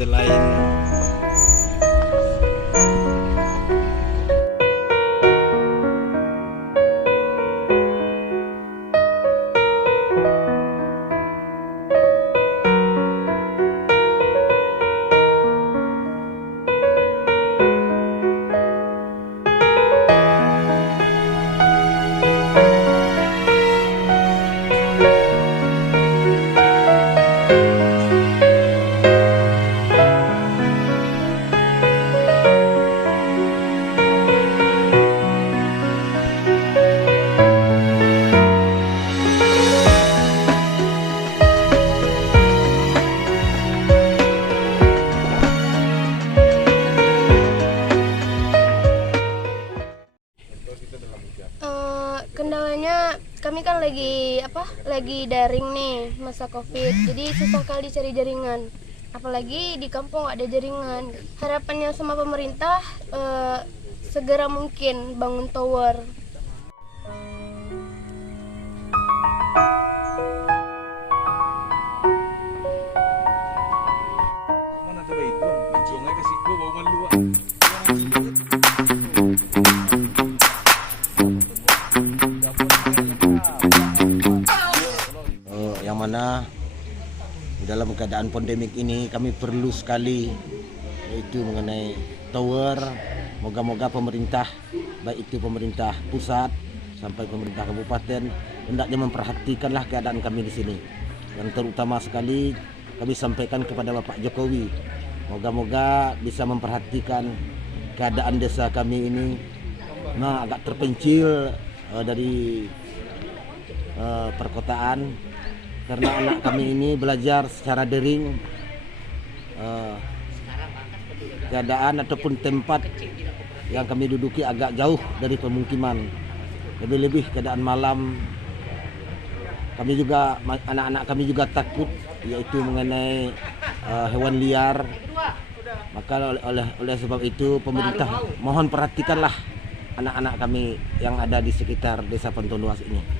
selain kendalanya kami kan lagi daring nih masa Covid, jadi susah kali cari jaringan. Apalagi di kampung ada jaringan. Harapannya sama pemerintah segera mungkin bangun tower. Mana tuh bayi juangnya ke siku bawa meluak. Yang mana dalam keadaan pandemik ini kami perlu sekali yaitu mengenai tower. Moga-moga pemerintah, baik itu pemerintah pusat sampai pemerintah kabupaten, hendaknya memperhatikanlah keadaan kami di sini. Yang terutama sekali kami sampaikan kepada Bapak Jokowi, moga-moga bisa memperhatikan keadaan desa kami ini. Agak terpencil dari perkotaan, karena anak kami ini belajar secara daring. Keadaan ataupun tempat yang kami duduki agak jauh dari pemukiman, lebih-lebih keadaan malam. Kami juga, anak-anak kami juga takut yaitu mengenai hewan liar. Maka oleh sebab itu pemerintah mohon perhatikanlah anak-anak kami yang ada di sekitar desa Pontonuas ini.